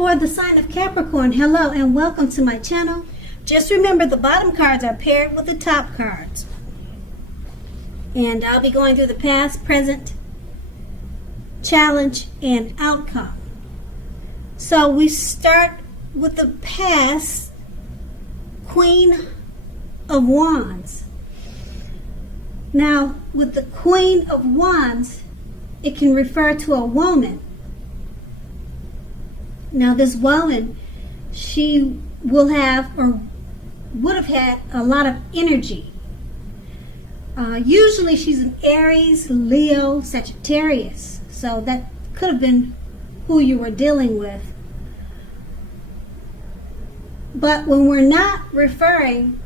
for the sign of Capricorn, hello and welcome to my channel. Just remember the bottom cards are paired with the top cards. And I'll be going through the past, present, challenge, and outcome. So we start with the past, Queen of Wands. Now, with the Queen of Wands, it can refer to a woman. Now, this woman, she will have or would have had a lot of energy. Usually she's an Aries, Leo, Sagittarius. So that could have been who you were dealing with. But when we're not referring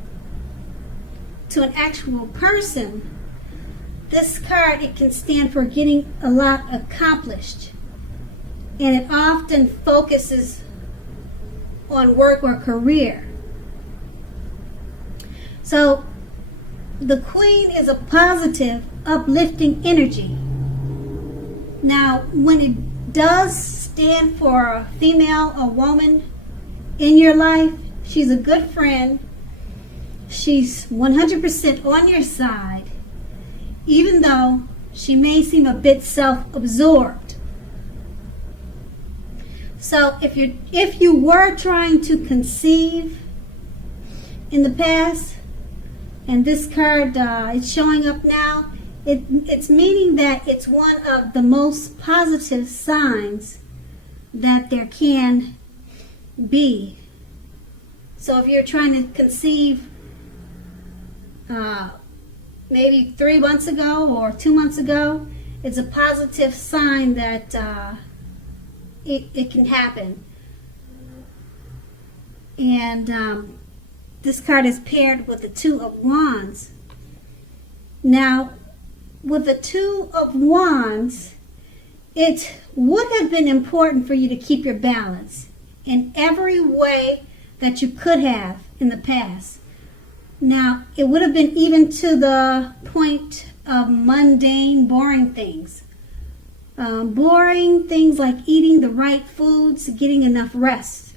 to an actual person, this card, it can stand for getting a lot accomplished. And it often focuses on work or career. So the Queen is a positive, uplifting energy. Now, when it does stand for a female, a woman in your life, she's a good friend. She's 100% on your side, even though she may seem a bit self-absorbed. So if you were trying to conceive in the past, and this card is showing up now, it's meaning that it's one of the most positive signs that there can be. So if you're trying to conceive maybe 3 months ago or 2 months ago, it's a positive sign that it can happen. And this card is paired with the Two of Wands. Now, with the Two of Wands, it would have been important for you to keep your balance in every way that you could have in the past. Now, it would have been even to the point of mundane, boring things. Boring things like eating the right foods, getting enough rest.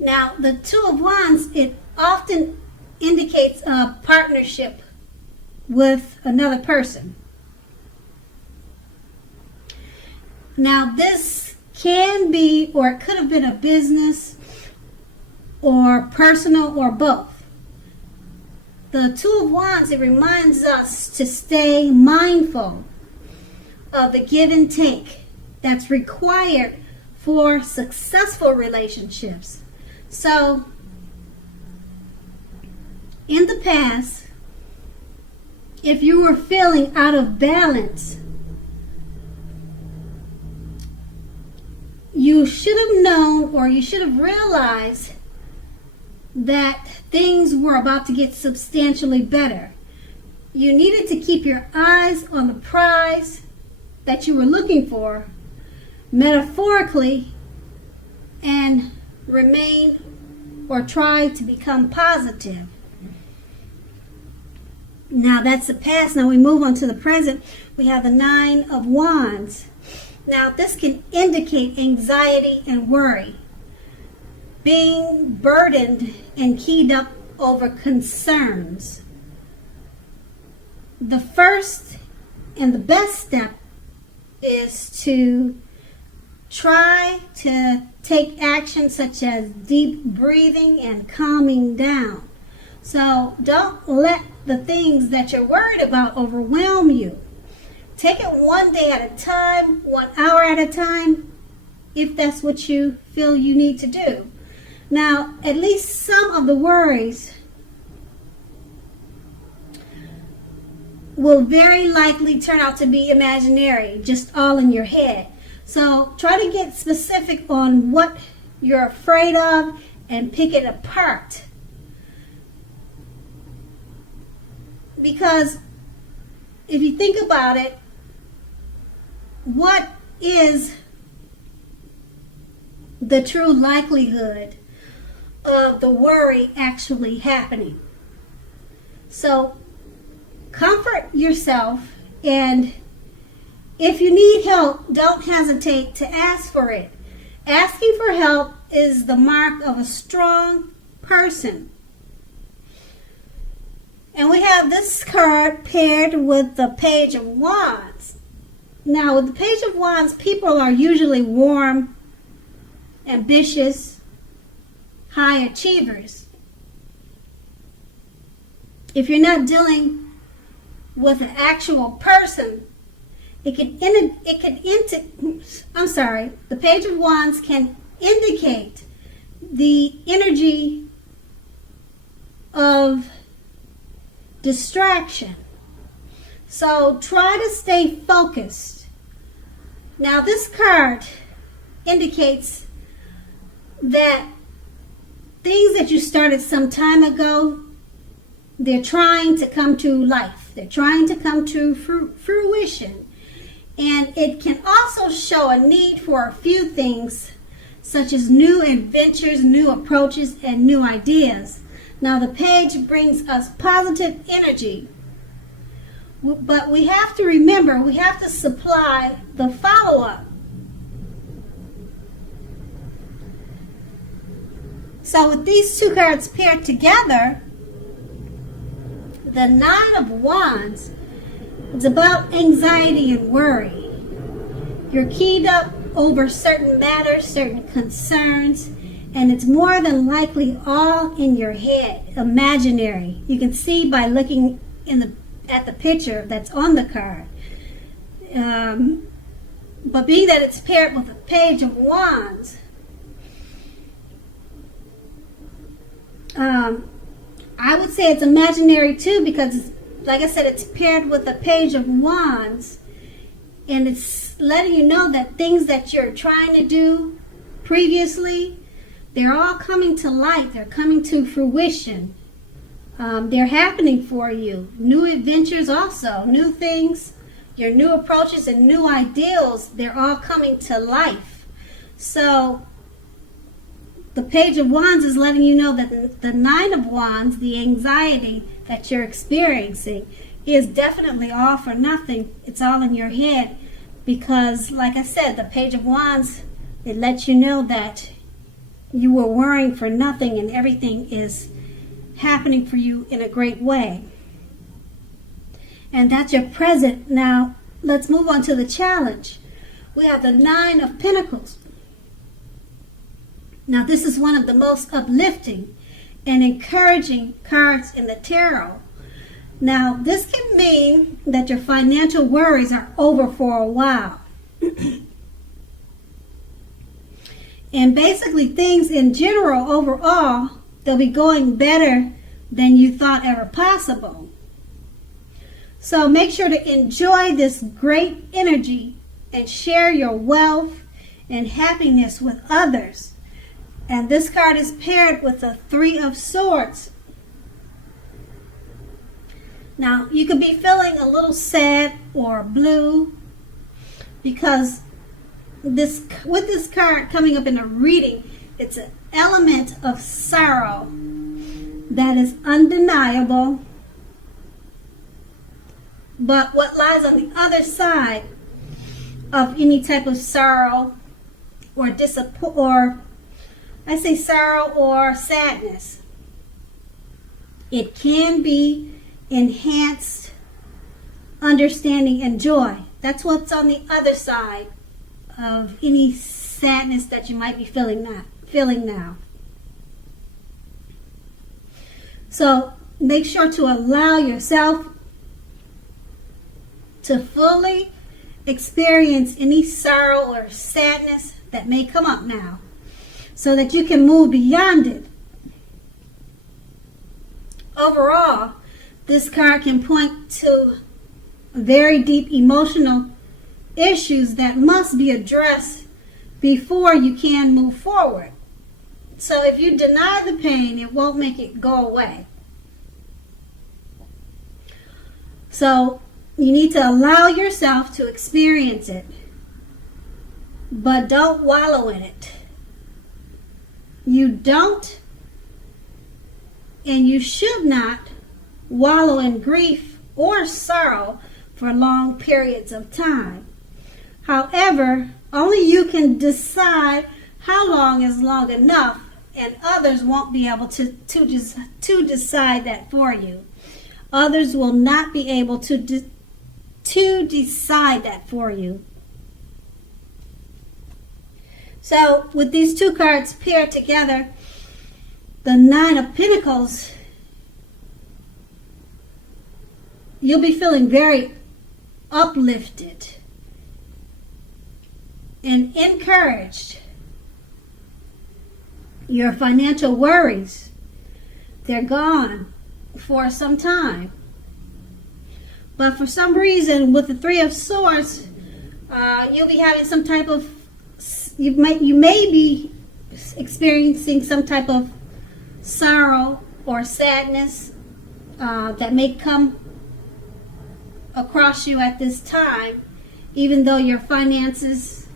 Now, the Two of Wands, it often indicates a partnership with another person. Now, this can be, or it could have been a business, or personal, or both. The Two of Wands, it reminds us to stay mindful of the give and take that's required for successful relationships. So, in the past, if you were feeling out of balance, you should have known, or you should have realized that things were about to get substantially better. You needed to keep your eyes on the prize that you were looking for, metaphorically, and remain or try to become positive. Now, that's the past. Now we move on to the present. We have the Nine of Wands. Now, this can indicate anxiety and worry, being burdened and keyed up over concerns. The first and the best step is to try to take action such as deep breathing and calming down. So don't let the things that you're worried about overwhelm you. Take it one day at a time, 1 hour at a time, if that's what you feel you need to do. Now, at least some of the worries will very likely turn out to be imaginary, just all in your head. So try to get specific on what you're afraid of and pick it apart. Because if you think about it, what is the true likelihood of the worry actually happening? So comfort yourself and If you need help, don't hesitate to ask for it. Asking for help is the mark of a strong person. And we have this card paired with the Page of Wands. Now, with the Page of Wands, people are usually warm, ambitious, high achievers. If you're not dealing with an actual person, the Page of Wands can indicate the energy of distraction. So try to stay focused. Now this card indicates that things that you started some time ago, they're trying to come to life. They're trying to come to fruition. And it can also show a need for a few things, such as new adventures, new approaches, and new ideas. Now the page brings us positive energy. But we have to remember, we have to supply the follow-up. So with these two cards paired together, the Nine of Wands, it's about anxiety and worry. You're keyed up over certain matters, certain concerns, and it's more than likely all in your head, imaginary. You can see by looking at the picture that's on the card. But being that it's paired with the Page of Wands, I would say it's imaginary too, because like I said, it's paired with the Page of Wands, and it's letting you know that things that you're trying to do previously, they're all coming to light. They're coming to fruition. They're happening for you. New adventures also, new things, your new approaches and new ideals, they're all coming to life. So the Page of Wands is letting you know that the Nine of Wands, the anxiety that you're experiencing, is definitely all for nothing. It's all in your head because, like I said, the Page of Wands, it lets you know that you were worrying for nothing and everything is happening for you in a great way. And that's your present. Now, let's move on to the challenge. We have the Nine of Pentacles. Now, this is one of the most uplifting and encouraging cards in the tarot. Now, this can mean that your financial worries are over for a while. And basically, things in general, overall, they'll be going better than you thought ever possible. So make sure to enjoy this great energy and share your wealth and happiness with others. And this card is paired with the Three of Swords. Now, you could be feeling a little sad or blue because with this card coming up in a reading, it's an element of sorrow that is undeniable. But what lies on the other side of any type of sorrow or sorrow or sadness, it can be enhanced understanding and joy. That's what's on the other side of any sadness that you might be feeling now. So make sure to allow yourself to fully experience any sorrow or sadness that may come up now, so that you can move beyond it. Overall, this card can point to very deep emotional issues that must be addressed before you can move forward. So if you deny the pain, it won't make it go away. So you need to allow yourself to experience it, but don't wallow in it. You don't and you should not wallow in grief or sorrow for long periods of time. However, only you can decide how long is long enough, and others won't be able to decide that for you. Others will not be able to decide that for you. So with these two cards paired together, the Nine of Pentacles, you'll be feeling very uplifted and encouraged. Your financial worries, they're gone for some time. But for some reason, with the Three of Swords, you'll be having some type of, you may be experiencing some type of sorrow or sadness that may come across you at this time, even though your finances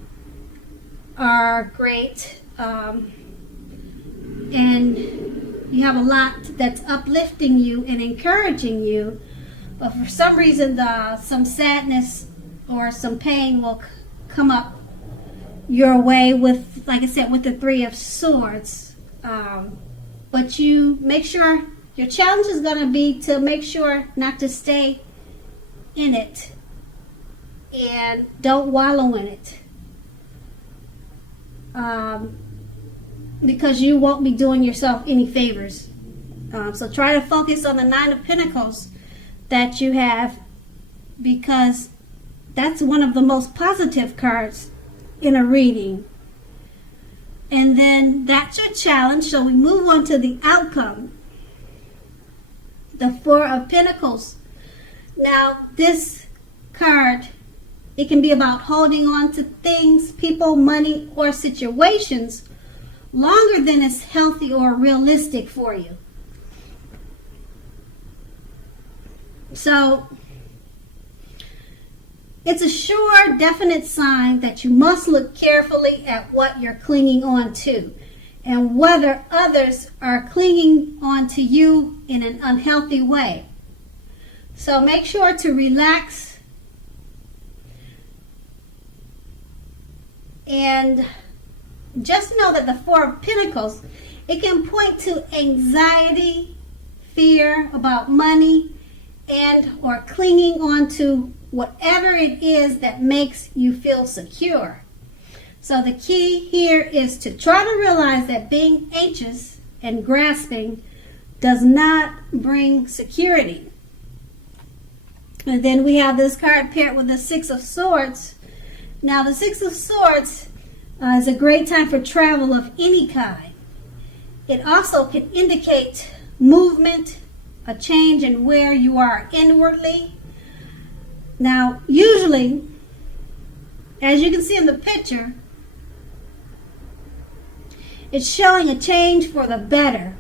are great, and you have a lot that's uplifting you and encouraging you. But for some reason, some sadness or some pain will come up your way with, like I said, with the Three of Swords. But you make sure, your challenge is going to be to make sure not to stay in it and don't wallow in it. Because you won't be doing yourself any favors. So try to focus on the Nine of Pentacles that you have, because that's one of the most positive cards in a reading. And then that's your challenge. So we move on to the outcome. The Four of Pentacles. Now this card, it can be about holding on to things, people, money, or situations longer than is healthy or realistic for you. So it's a sure, definite sign that you must look carefully at what you're clinging on to and whether others are clinging on to you in an unhealthy way. So make sure to relax and just know that the Four of Pentacles, it can point to anxiety, fear about money, and or clinging on to whatever it is that makes you feel secure. So the key here is to try to realize that being anxious and grasping does not bring security. And then we have this card paired with the Six of Swords. Now the Six of Swords is a great time for travel of any kind. It also can indicate movement, a change in where you are inwardly. Now, usually, as you can see in the picture, it's showing a change for the better,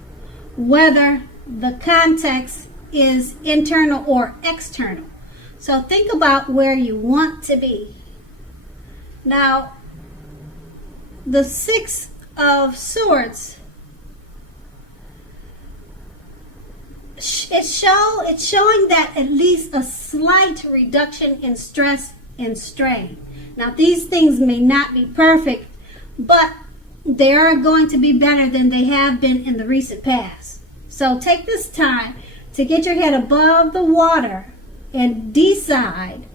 whether the context is internal or external. So think about where you want to be. Now, the Six of Swords, it's showing that at least a slight reduction in stress and strain. Now, these things may not be perfect, but they are going to be better than they have been in the recent past. So take this time to get your head above the water and decide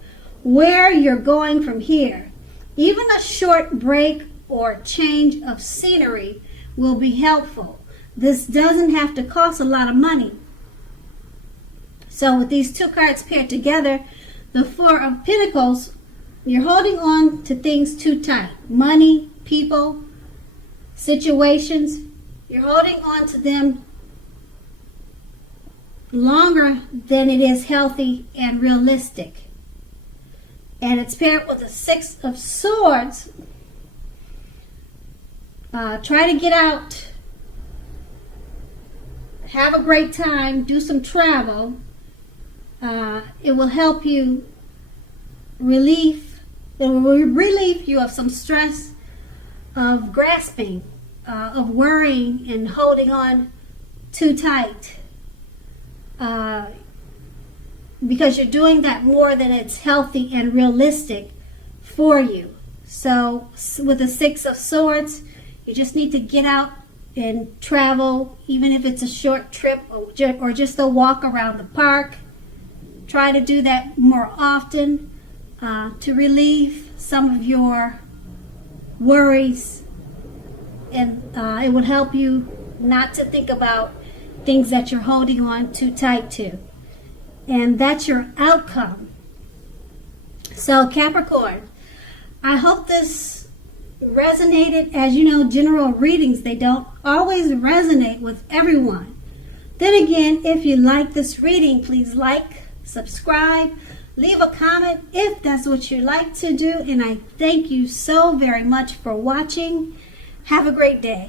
where you're going from here. Even a short break or change of scenery will be helpful. This doesn't have to cost a lot of money. So with these two cards paired together, the Four of Pentacles, you're holding on to things too tight. Money, people, situations, you're holding on to them longer than it is healthy and realistic. And it's paired with the Six of Swords. Try to get out, have a great time, do some travel. It will help you relieve you of some stress of grasping, of worrying and holding on too tight. Because you're doing that more than it's healthy and realistic for you. So with the Six of Swords, you just need to get out and travel, even if it's a short trip or just a walk around the park. Try to do that more often to relieve some of your worries, and it would help you not to think about things that you're holding on too tight to. And that's your outcome. So Capricorn, I hope this resonated. As you know, general readings, they don't always resonate with everyone. Then again, if you like this reading, please like, subscribe, leave a comment if that's what you like to do. And I thank you so very much for watching. Have a great day.